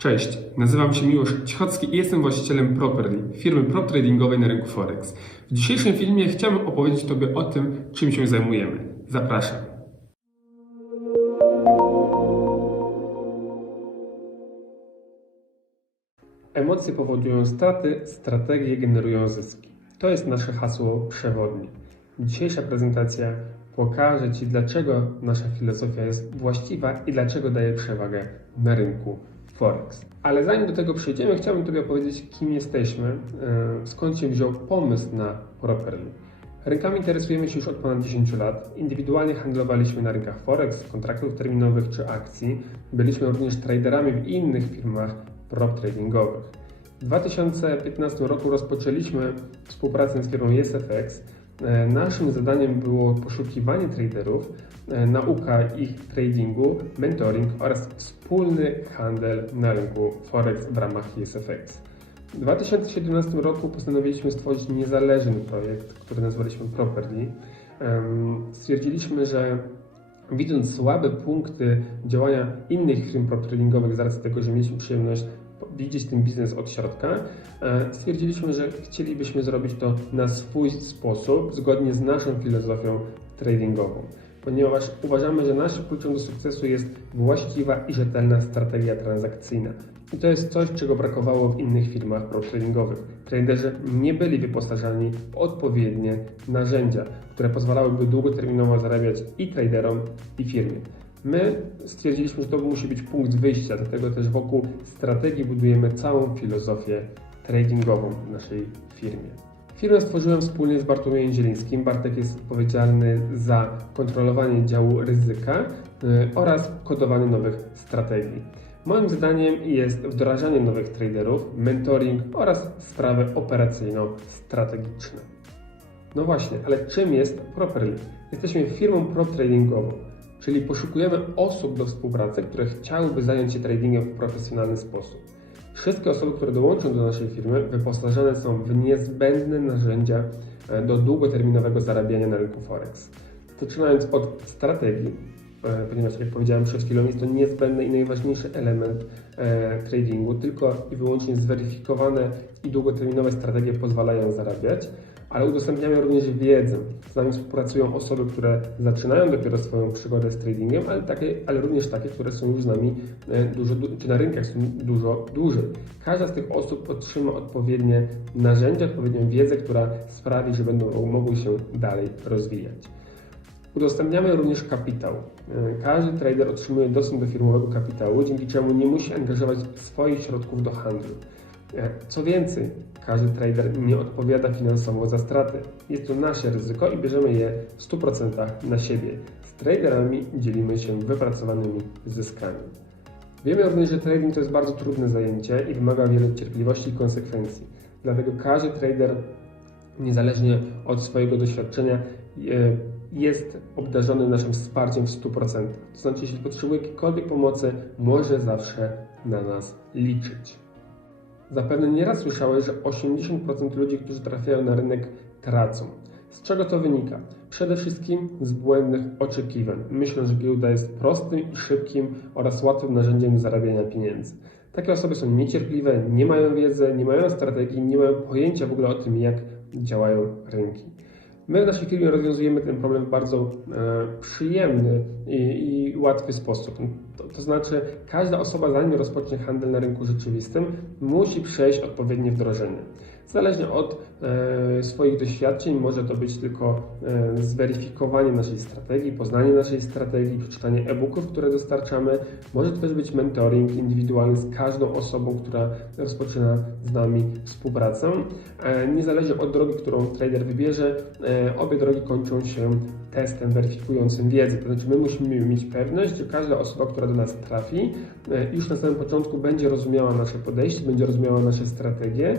Cześć, nazywam się Miłosz Cichocki i jestem właścicielem Properly, firmy prop tradingowej na rynku Forex. W dzisiejszym filmie chciałbym opowiedzieć Tobie o tym, czym się zajmujemy. Zapraszam. Emocje powodują straty, strategie generują zyski. To jest nasze hasło przewodnie. Dzisiejsza prezentacja pokaże Ci, dlaczego nasza filozofia jest właściwa i dlaczego daje przewagę na rynku Forex. Ale zanim do tego przejdziemy, chciałbym Tobie opowiedzieć, kim jesteśmy, e, skąd się wziął pomysł na Properly. Rynkami interesujemy się już od ponad 10 lat. Indywidualnie handlowaliśmy na rynkach Forex, kontraktów terminowych czy akcji. Byliśmy również traderami w innych firmach prop tradingowych. W 2015 roku rozpoczęliśmy współpracę z firmą YesFX. E, Naszym zadaniem było poszukiwanie traderów, e, nauka ich tradingu, mentoring oraz wspólny handel na rynku Forex w ramach YesFX. W 2017 roku postanowiliśmy stworzyć niezależny projekt, który nazwaliśmy Properly. Stwierdziliśmy, że widząc słabe punkty działania innych firm prop tradingowych z racji tego, że mieliśmy przyjemność widzieć ten biznes od środka, e, stwierdziliśmy, że chcielibyśmy zrobić to na swój sposób, zgodnie z naszą filozofią tradingową. Ponieważ uważamy, że naszym kluczem do sukcesu jest właściwa i rzetelna strategia transakcyjna. I to jest coś, czego brakowało w innych firmach pro tradingowych. Traderzy nie byli wyposażani w odpowiednie narzędzia, które pozwalałyby długoterminowo zarabiać i traderom, i firmie. My stwierdziliśmy, że to musi być punkt wyjścia, dlatego też wokół strategii budujemy całą filozofię tradingową w naszej firmie. Firmę stworzyłem wspólnie z Bartłomiejem Zielińskim. Bartek jest odpowiedzialny za kontrolowanie działu ryzyka y, oraz kodowanie nowych strategii. Moim zadaniem jest wdrażanie nowych traderów, mentoring oraz sprawy operacyjno-strategiczne. No właśnie, ale czym jest Properly? Jesteśmy firmą prop tradingową, czyli poszukujemy osób do współpracy, które chciałyby zająć się tradingiem w profesjonalny sposób. Wszystkie osoby, które dołączą do naszej firmy, wyposażone są w niezbędne narzędzia e, do długoterminowego zarabiania na rynku Forex. Zaczynając od strategii, e, ponieważ jak powiedziałem przed chwilą, jest to niezbędny i najważniejszy element e, tradingu. Tylko i wyłącznie zweryfikowane i długoterminowe strategie pozwalają zarabiać, ale udostępniamy również wiedzę. Z nami współpracują osoby, które zaczynają dopiero swoją przygodę z tradingiem, ale, takie, ale również takie, które są już z nami e, dużo, du- czy na rynkach są dużo dłużej. Każda z tych osób otrzyma odpowiednie narzędzia, odpowiednią wiedzę, która sprawi, że będą mogły się dalej rozwijać. Udostępniamy również kapitał. E, Każdy trader otrzymuje dostęp do firmowego kapitału, dzięki czemu nie musi angażować swoich środków do handlu. Co więcej, każdy trader nie odpowiada finansowo za straty. Jest to nasze ryzyko i bierzemy je w 100% na siebie. Z traderami dzielimy się wypracowanymi zyskami. Wiemy również, że trading to jest bardzo trudne zajęcie i wymaga wiele cierpliwości i konsekwencji. Dlatego każdy trader, niezależnie od swojego doświadczenia, jest obdarzony naszym wsparciem w 100%. To znaczy, jeśli potrzebuje jakiejkolwiek pomocy, może zawsze na nas liczyć. Zapewne nieraz słyszałeś, że 80% ludzi, którzy trafiają na rynek, tracą. Z czego to wynika? Przede wszystkim z błędnych oczekiwań. Myślą, że giełda jest prostym i szybkim oraz łatwym narzędziem zarabiania pieniędzy. Takie osoby są niecierpliwe, nie mają wiedzy, nie mają strategii, nie mają pojęcia w ogóle o tym, jak działają rynki. My w naszej firmie rozwiązujemy ten problem w bardzo e, przyjemny i, i łatwy sposób. To, znaczy, każda osoba, zanim rozpocznie handel na rynku rzeczywistym, musi przejść odpowiednie wdrożenie. Zależnie od e, swoich doświadczeń, może to być tylko e, zweryfikowanie naszej strategii, poznanie naszej strategii, przeczytanie e-booków, które dostarczamy. Może to też być mentoring indywidualny z każdą osobą, która rozpoczyna z nami współpracę. E, niezależnie od drogi, którą trader wybierze, e, obie drogi kończą się testem weryfikującym wiedzę. To znaczy, my musimy mieć pewność, że każda osoba, która do nas trafi, e, już na samym początku będzie rozumiała nasze podejście, będzie rozumiała nasze strategie.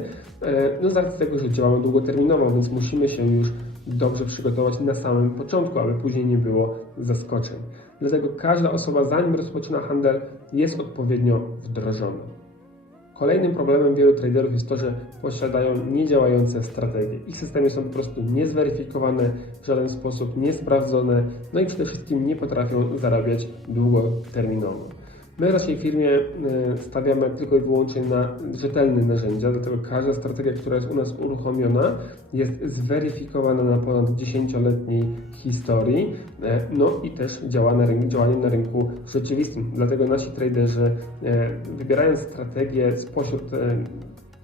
No z racji tego, że działamy długoterminowo, więc musimy się już dobrze przygotować na samym początku, aby później nie było zaskoczeń. Dlatego każda osoba, zanim rozpoczyna handel, jest odpowiednio wdrożona. Kolejnym problemem wielu traderów jest to, że posiadają niedziałające strategie. Ich systemy są po prostu niezweryfikowane, w żaden sposób niesprawdzone, no i przede wszystkim nie potrafią zarabiać długoterminowo. My w naszej firmie e, stawiamy tylko i wyłącznie na rzetelne narzędzia, dlatego każda strategia, która jest u nas uruchomiona, jest zweryfikowana na ponad 10-letniej historii, e, no i też działa na rynku, działanie na rynku rzeczywistym. Dlatego nasi traderzy, e, wybierając strategię spośród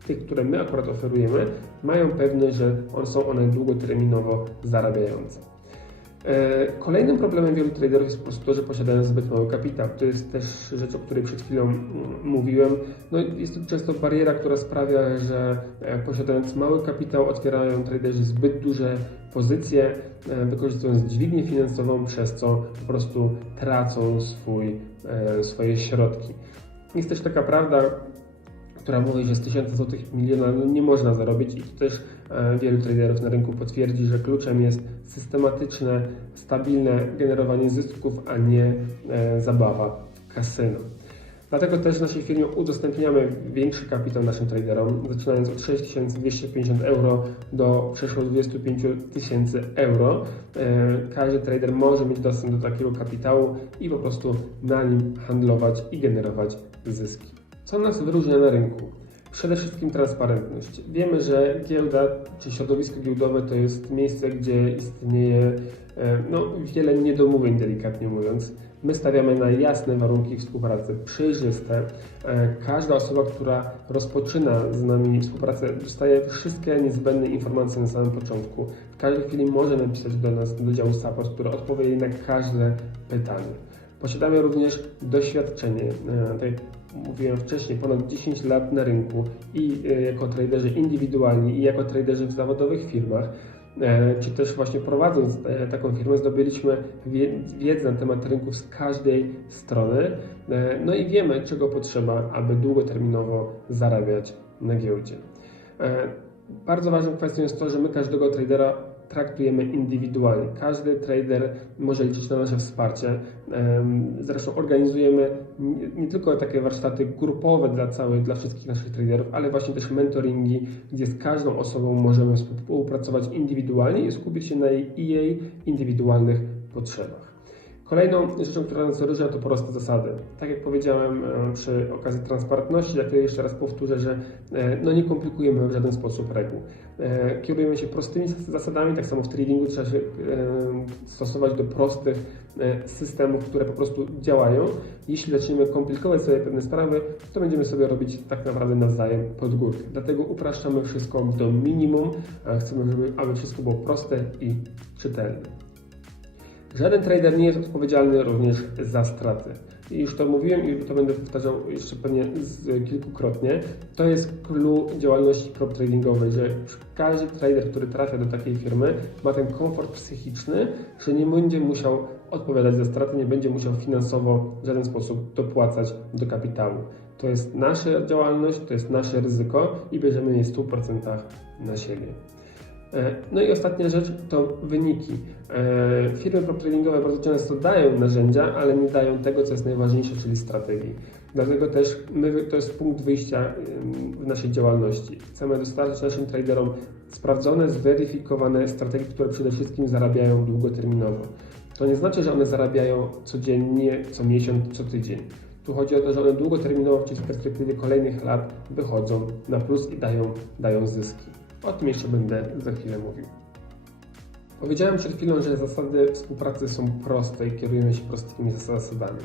tych, które my akurat oferujemy, mają pewność, że są one długoterminowo zarabiające. E, Kolejnym problemem wielu traderów jest po prostu to, że posiadają zbyt mały kapitał. To jest też rzecz, o której przed chwilą mm, mówiłem. No, jest to często bariera, która sprawia, że e, posiadając mały kapitał otwierają traderzy zbyt duże pozycje, e, wykorzystując dźwignię finansową, przez co po prostu tracą swój, swoje środki. Jest też taka prawda, która mówi, że z 1000 zł miliona nie można zarobić i tu też e, wielu traderów na rynku potwierdzi, że kluczem jest systematyczne, stabilne generowanie zysków, a nie e, zabawa w kasyno. Dlatego też w naszej firmie udostępniamy większy kapitał naszym traderom, zaczynając od 6250 euro do przeszło 25 tysięcy euro. E, Każdy trader może mieć dostęp do takiego kapitału i po prostu na nim handlować i generować zyski. Co nas wyróżnia na rynku? Przede wszystkim transparentność. Wiemy, że giełda czy środowisko giełdowe to jest miejsce, gdzie istnieje e, no, wiele niedomówień, delikatnie mówiąc. My stawiamy na jasne warunki współpracy, przejrzyste. E, Każda osoba, która rozpoczyna z nami współpracę, dostaje wszystkie niezbędne informacje na samym początku. W każdej chwili może napisać do nas, do działu support, który odpowie na każde pytanie. Posiadamy również doświadczenie, e, mówiłem wcześniej, ponad 10 lat na rynku i e, jako traderzy indywidualni i jako traderzy w zawodowych firmach, e, czy też właśnie prowadząc e, taką firmę, zdobyliśmy wie- wiedzę na temat rynków z każdej strony. No i wiemy, czego potrzeba, aby długoterminowo zarabiać na giełdzie. Bardzo ważną kwestią jest to, że my każdego tradera traktujemy indywidualnie. Każdy trader może liczyć na nasze wsparcie. Zresztą organizujemy nie- tylko takie warsztaty grupowe dla całych, dla wszystkich naszych traderów, ale właśnie też mentoringi, gdzie z każdą osobą możemy współpracować indywidualnie i skupić się na jej, jej indywidualnych potrzebach. Kolejną rzeczą, która nas wyróżnia, to proste zasady. Tak jak powiedziałem e, przy okazji transparentności, jak to jeszcze raz powtórzę, że e, no nie komplikujemy w żaden sposób reguł. E, Kierujemy się prostymi zas- zasadami, tak samo w tradingu trzeba się stosować do prostych systemów, które po prostu działają. Jeśli zaczniemy komplikować sobie pewne sprawy, to będziemy sobie robić tak naprawdę nawzajem pod górkę. Dlatego upraszczamy wszystko do minimum. Chcemy, aby wszystko było proste i czytelne. Żaden trader nie jest odpowiedzialny również za straty. I już to mówiłem i to będę powtarzał jeszcze pewnie z, kilkukrotnie. To jest clue działalności prop tradingowej, że każdy trader, który trafia do takiej firmy, ma ten komfort psychiczny, że nie będzie musiał odpowiadać za straty, nie będzie musiał finansowo w żaden sposób dopłacać do kapitału. To jest nasza działalność, to jest nasze ryzyko i bierzemy je w 100% na siebie. E, No i ostatnia rzecz to wyniki. E, Firmy prop-tradingowe bardzo często dają narzędzia, ale nie dają tego, co jest najważniejsze, czyli strategii. Dlatego też my, to jest punkt wyjścia w naszej działalności. Chcemy dostarczyć naszym traderom sprawdzone, zweryfikowane strategie, które przede wszystkim zarabiają długoterminowo. To nie znaczy, że one zarabiają codziennie, co miesiąc, co tydzień. Tu chodzi o to, że one długoterminowo, czyli w perspektywie kolejnych lat wychodzą na plus i dają, dają zyski. O tym jeszcze będę za chwilę mówił. Powiedziałem przed chwilą, że zasady współpracy są proste i kierujemy się prostymi zasadami.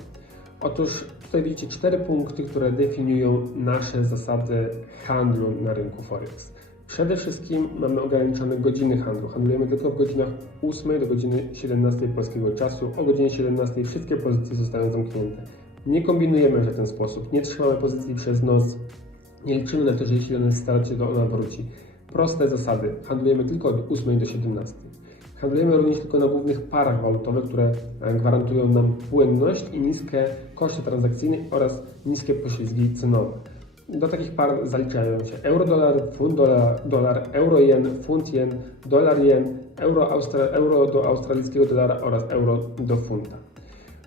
Otóż tutaj widzicie cztery punkty, które definiują nasze zasady handlu na rynku Forex. Przede wszystkim mamy ograniczone godziny handlu. Handlujemy tylko w godzinach 8 do godziny 17 polskiego czasu. O godzinie 17 wszystkie pozycje zostają zamknięte. Nie kombinujemy w żaden sposób, nie trzymamy pozycji przez noc, nie liczymy na to, że jeśli ona starczy, to ona wróci. Proste zasady. Handlujemy tylko od 8 do 17. Handlujemy również tylko na głównych parach walutowych, które e, gwarantują nam płynność i niskie koszty transakcyjne oraz niskie poślizgi cenowe. Do takich par zaliczają się euro-dolar, funt-dolar, dolar, euro-jen, funt-jen, dolar-jen, euro, euro do australijskiego dolara oraz euro do funta.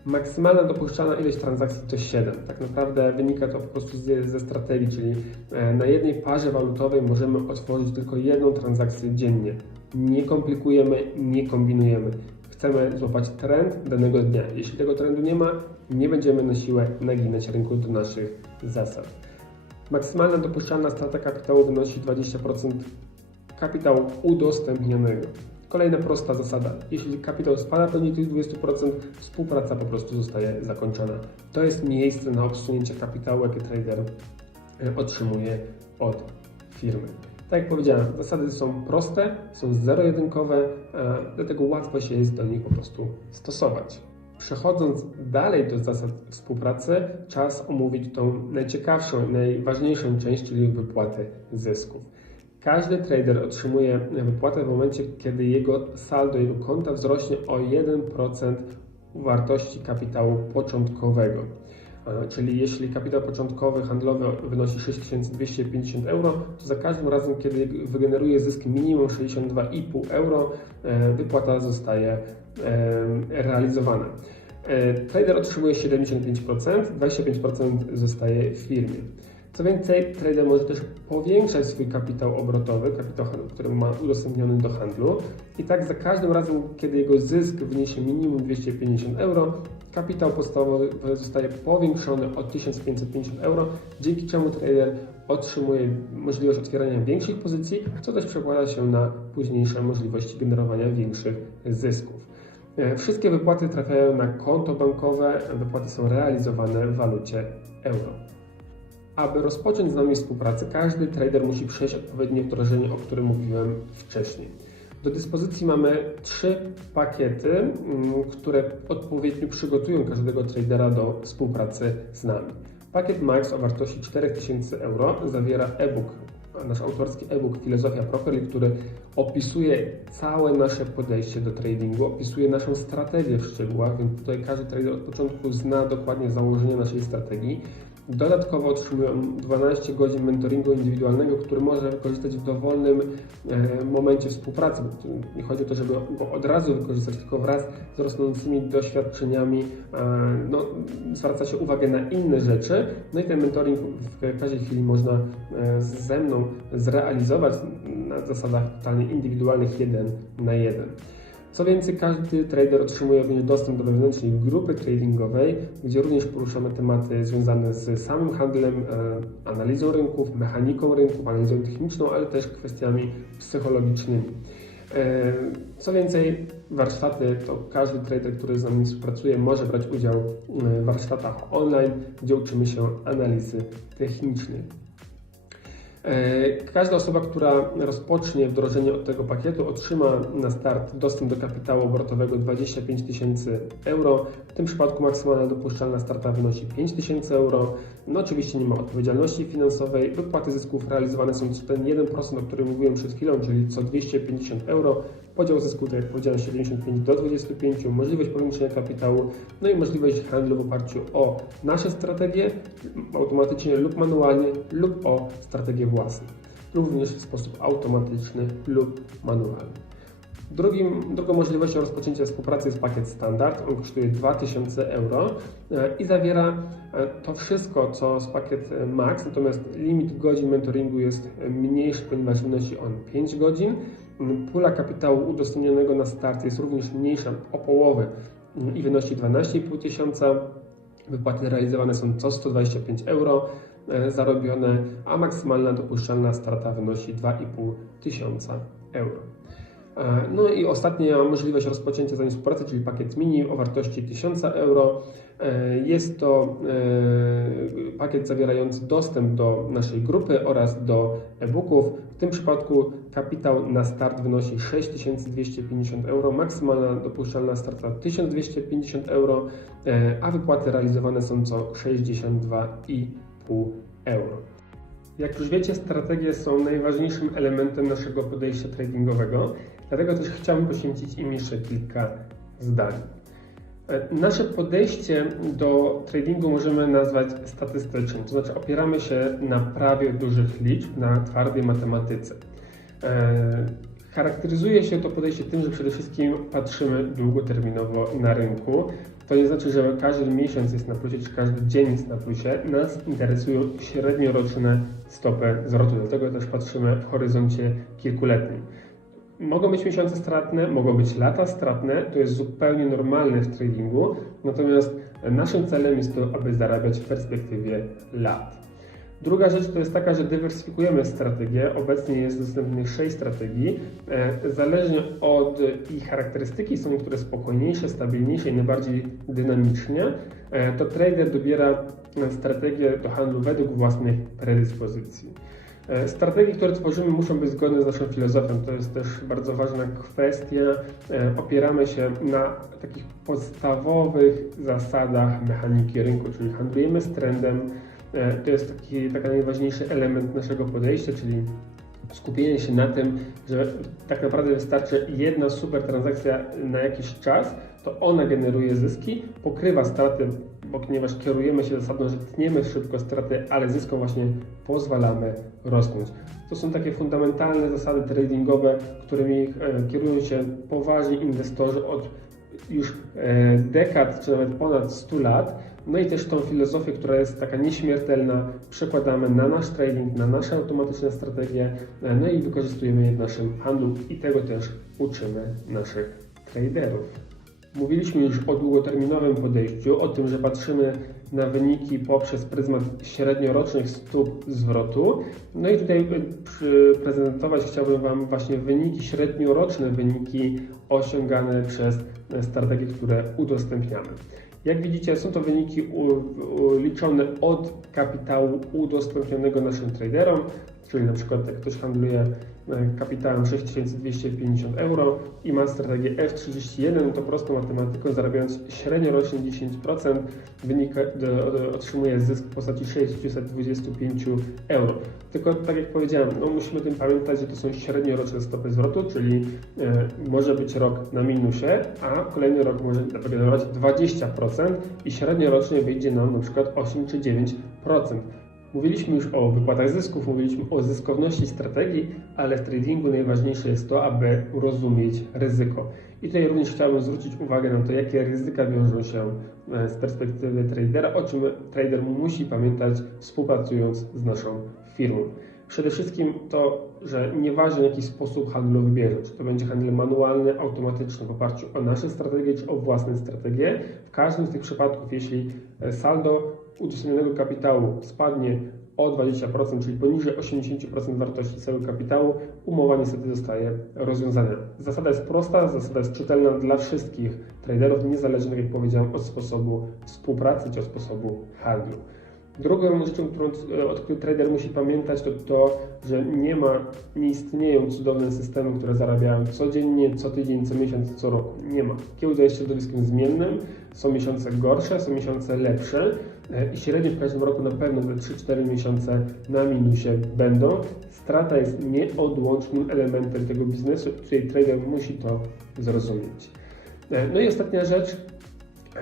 Maksymalna dopuszczalna ilość transakcji to 7. Tak naprawdę wynika to po prostu ze strategii, czyli e, na jednej parze walutowej możemy otworzyć tylko jedną transakcję dziennie. Nie komplikujemy, nie kombinujemy. Chcemy złapać trend danego dnia. Jeśli tego trendu nie ma, nie będziemy na siłę naginać rynku do naszych zasad. Maksymalna dopuszczalna strata kapitału wynosi 20% kapitału udostępnionego. Kolejna prosta zasada. Jeśli kapitał spada poniżej tych 20%, współpraca po prostu zostaje zakończona. To jest miejsce na obsunięcie kapitału, jakie trader e, otrzymuje od firmy. Tak jak powiedziałem, zasady są proste, są zero-jedynkowe, e, dlatego łatwo się jest do nich po prostu stosować. Przechodząc dalej do zasad współpracy, czas omówić tą najciekawszą i najważniejszą część, czyli wypłatę zysków. Każdy trader otrzymuje wypłatę w momencie, kiedy jego saldo, jego konta wzrośnie o 1% wartości kapitału początkowego. Czyli jeśli kapitał początkowy handlowy wynosi 6250 euro, to za każdym razem, kiedy wygeneruje zysk minimum 62,5 euro, e, wypłata zostaje e, realizowana. E, Trader otrzymuje 75%, 25% zostaje w firmie. Co więcej, trader może też powiększać swój kapitał obrotowy, kapitał, który ma udostępniony do handlu. I tak za każdym razem, kiedy jego zysk wyniesie minimum 250 euro, kapitał podstawowy zostaje powiększony o 1550 euro, dzięki czemu trader otrzymuje możliwość otwierania większych pozycji, co też przekłada się na późniejsze możliwości generowania większych zysków. E, Wszystkie wypłaty trafiają na konto bankowe, wypłaty są realizowane w walucie euro. Aby rozpocząć z nami współpracę, każdy trader musi przejść odpowiednie wdrożenie, o którym mówiłem wcześniej. Do dyspozycji mamy trzy pakiety, mm, które odpowiednio przygotują każdego tradera do współpracy z nami. Pakiet Max o wartości 4000 euro zawiera e-book, nasz autorski e-book Filozofia Properly, który opisuje całe nasze podejście do tradingu, opisuje naszą strategię w szczegółach, więc tutaj każdy trader od początku zna dokładnie założenia naszej strategii. Dodatkowo otrzymują 12 godzin mentoringu indywidualnego, który może wykorzystać w dowolnym e, momencie współpracy. Nie chodzi o to, żeby go od razu wykorzystać, tylko wraz z rosnącymi doświadczeniami e, no, zwraca się uwagę na inne rzeczy. No i ten mentoring w każdej chwili można e, ze mną zrealizować na zasadach totalnie indywidualnych, jeden na jeden. Co więcej, każdy trader otrzymuje również dostęp do wewnętrznej grupy tradingowej, gdzie również poruszamy tematy związane z samym handlem, e, analizą rynków, mechaniką rynków, analizą techniczną, ale też kwestiami psychologicznymi. E, Co więcej, warsztaty to każdy trader, który z nami współpracuje, może brać udział w warsztatach online, gdzie uczymy się analizy technicznej. E, Każda osoba, która rozpocznie wdrożenie od tego pakietu, otrzyma na start dostęp do kapitału obrotowego 25 tysięcy euro. W tym przypadku maksymalna dopuszczalna starta wynosi 5 tysięcy euro. No oczywiście nie ma odpowiedzialności finansowej. Wypłaty zysków realizowane są co ten 1%, o którym mówiłem przed chwilą, czyli co 250 euro. Podział zysku, tak jak powiedziałem, 75 do 25, możliwość powiększenia kapitału, no i możliwość handlu w oparciu o nasze strategie, automatycznie lub manualnie, lub o strategię własną, również w sposób automatyczny lub manualny. Drugim, drugą możliwością rozpoczęcia współpracy jest pakiet standard. On kosztuje 2000 euro e, i zawiera e, to wszystko, co z pakiet e, Max, natomiast limit godzin mentoringu jest mniejszy, ponieważ wynosi on 5 godzin. Pula kapitału udostępnionego na start jest również mniejsza o połowę i wynosi 12,5 tysiąca. Wypłaty realizowane są co 125 euro e, zarobione, a maksymalna dopuszczalna strata wynosi 2,5 tysiąca euro. E, No i ostatnia możliwość rozpoczęcia z współpracy, czyli pakiet mini o wartości 1000 euro. E, Jest to e, pakiet zawierający dostęp do naszej grupy oraz do e-booków. W tym przypadku kapitał na start wynosi 6250 euro, maksymalna dopuszczalna strata 1250 euro, e, a wypłaty realizowane są co 62,5 euro. Jak już wiecie, strategie są najważniejszym elementem naszego podejścia tradingowego, dlatego też chciałbym poświęcić im jeszcze kilka zdań. E, Nasze podejście do tradingu możemy nazwać statystycznym, to znaczy opieramy się na prawie dużych liczb, na twardej matematyce. E, Charakteryzuje się to podejście tym, że przede wszystkim patrzymy długoterminowo na rynku. To nie znaczy, że każdy miesiąc jest na plusie, czy każdy dzień jest na plusie. Nas interesują średnioroczne stopy zwrotu, dlatego też patrzymy w horyzoncie kilkuletnim. Mogą być miesiące stratne, mogą być lata stratne, to jest zupełnie normalne w tradingu, natomiast naszym celem jest to, aby zarabiać w perspektywie lat. Druga rzecz to jest taka, że dywersyfikujemy strategię. Obecnie jest dostępnych 6 strategii. E, Zależnie od ich charakterystyki są niektóre spokojniejsze, stabilniejsze i najbardziej dynamicznie. E, To trader dobiera strategię do handlu według własnej predyspozycji. E, Strategie, które tworzymy, muszą być zgodne z naszą filozofią. To jest też bardzo ważna kwestia. E, Opieramy się na takich podstawowych zasadach mechaniki rynku, czyli handlujemy z trendem. E, To jest taki, taki najważniejszy element naszego podejścia, czyli skupienie się na tym, że tak naprawdę wystarczy jedna super transakcja na jakiś czas, to ona generuje zyski, pokrywa straty, ponieważ kierujemy się zasadą, że tniemy szybko straty, ale zyskom właśnie pozwalamy rosnąć. To są takie fundamentalne zasady tradingowe, którymi e, kierują się poważni inwestorzy od już e, dekad, czy nawet ponad 100 lat. No i też tą filozofię, która jest taka nieśmiertelna, przekładamy na nasz trading, na nasze automatyczne strategie, e, no i wykorzystujemy je w naszym handlu i tego też uczymy naszych traderów. Mówiliśmy już o długoterminowym podejściu, o tym, że patrzymy na wyniki poprzez pryzmat średniorocznych stóp zwrotu. No i tutaj przy- prezentować chciałbym Wam właśnie wyniki, średnioroczne wyniki osiągane przez e, strategie, które udostępniamy. Jak widzicie, są to wyniki liczone od kapitału udostępnionego naszym traderom, czyli na przykład jak ktoś handluje e, kapitałem 6250 euro i ma strategię F31, to prostą matematyką zarabiając średnio rocznie 10% wynika, do, otrzymuje zysk w postaci 625 euro. Tylko tak jak powiedziałem, no musimy o tym pamiętać, że to są średnioroczne stopy zwrotu, czyli e, może być rok na minusie, a kolejny rok może wygenerować 20% i średniorocznie wyjdzie nam na przykład 8 czy 9%. Mówiliśmy już o wypłatach zysków, mówiliśmy o zyskowności strategii, ale w tradingu najważniejsze jest to, aby rozumieć ryzyko. I tutaj również chciałbym zwrócić uwagę na to, jakie ryzyka wiążą się e, z perspektywy tradera, o czym trader musi pamiętać współpracując z naszą firmą. Przede wszystkim to, że nieważne jaki sposób handlu wybierze, czy to będzie handel manualny, automatyczny w oparciu o nasze strategie, czy o własne strategie, w każdym z tych przypadków, jeśli e, saldo udostępnionego kapitału spadnie o 20%, czyli poniżej 80% wartości całego kapitału, umowa niestety zostaje rozwiązana. Zasada jest prosta, zasada jest czytelna dla wszystkich traderów, niezależnie, tak jak powiedziałem, od sposobu współpracy czy od sposobu handlu. Drugą rzeczą, którą, e, której trader musi pamiętać, to to, że nie ma, nie istnieją cudowne systemy, które zarabiają codziennie, co tydzień, co miesiąc, co roku. Nie ma. Giełda jest środowiskiem zmiennym, są miesiące gorsze, są miesiące lepsze e, i średnio w każdym roku na pewno te 3-4 miesiące na minusie będą. Strata jest nieodłącznym elementem tego biznesu, tutaj trader musi to zrozumieć. E, No i ostatnia rzecz,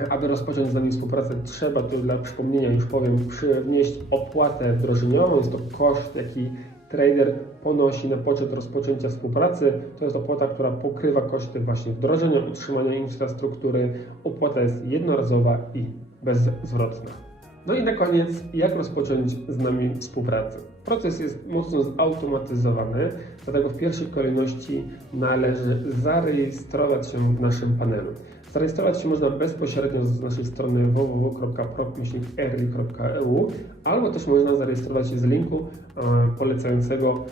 aby rozpocząć z nami współpracę, trzeba tu dla przypomnienia, już powiem, wnieść opłatę wdrożeniową. Jest to koszt, jaki trader ponosi na poczet rozpoczęcia współpracy. To jest opłata, która pokrywa koszty właśnie wdrożenia, utrzymania infrastruktury. Opłata jest jednorazowa i bezzwrotna. No i na koniec, jak rozpocząć z nami współpracę? Proces jest mocno zautomatyzowany, dlatego w pierwszej kolejności należy zarejestrować się w naszym panelu. Zarejestrować się można bezpośrednio z naszej strony www.prop.early.eu albo też można zarejestrować się z linku e, polecającego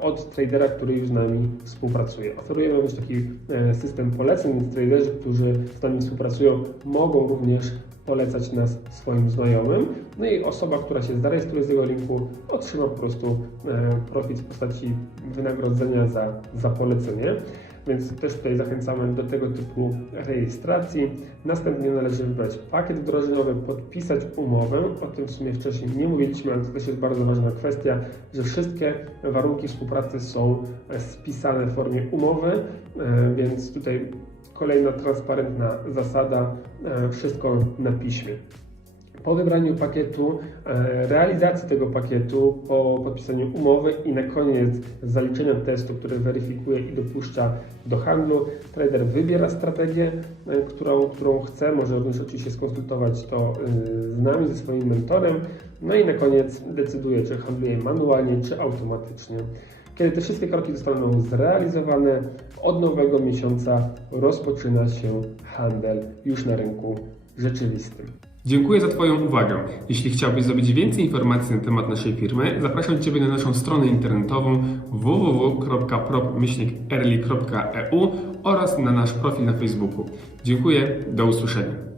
od tradera, który już z nami współpracuje. Oferujemy też taki e, system poleceń, więc traderzy, którzy z nami współpracują, mogą również polecać nas swoim znajomym. No i osoba, która się zarejestruje z tego linku, otrzyma po prostu e, profit w postaci wynagrodzenia za, za polecenie. Więc też tutaj zachęcamy do tego typu rejestracji. Następnie należy wybrać pakiet wdrożeniowy, podpisać umowę. O tym w sumie wcześniej nie mówiliśmy, ale to też jest bardzo ważna kwestia, że wszystkie warunki współpracy są spisane w formie umowy, e, więc tutaj kolejna transparentna zasada, e, wszystko na piśmie. Po wybraniu pakietu, e, realizacji tego pakietu, po podpisaniu umowy i na koniec zaliczenia testu, który weryfikuje i dopuszcza do handlu, trader wybiera strategię, e, którą, którą chce, może również oczywiście skonsultować to e, z nami, ze swoim mentorem, no i na koniec decyduje, czy handluje manualnie, czy automatycznie. Kiedy te wszystkie kroki zostaną zrealizowane, od nowego miesiąca rozpoczyna się handel już na rynku rzeczywistym. Dziękuję za Twoją uwagę. Jeśli chciałbyś zdobyć więcej informacji na temat naszej firmy, zapraszam Ciebie na naszą stronę internetową www.prop-early.eu oraz na nasz profil na Facebooku. Dziękuję, do usłyszenia.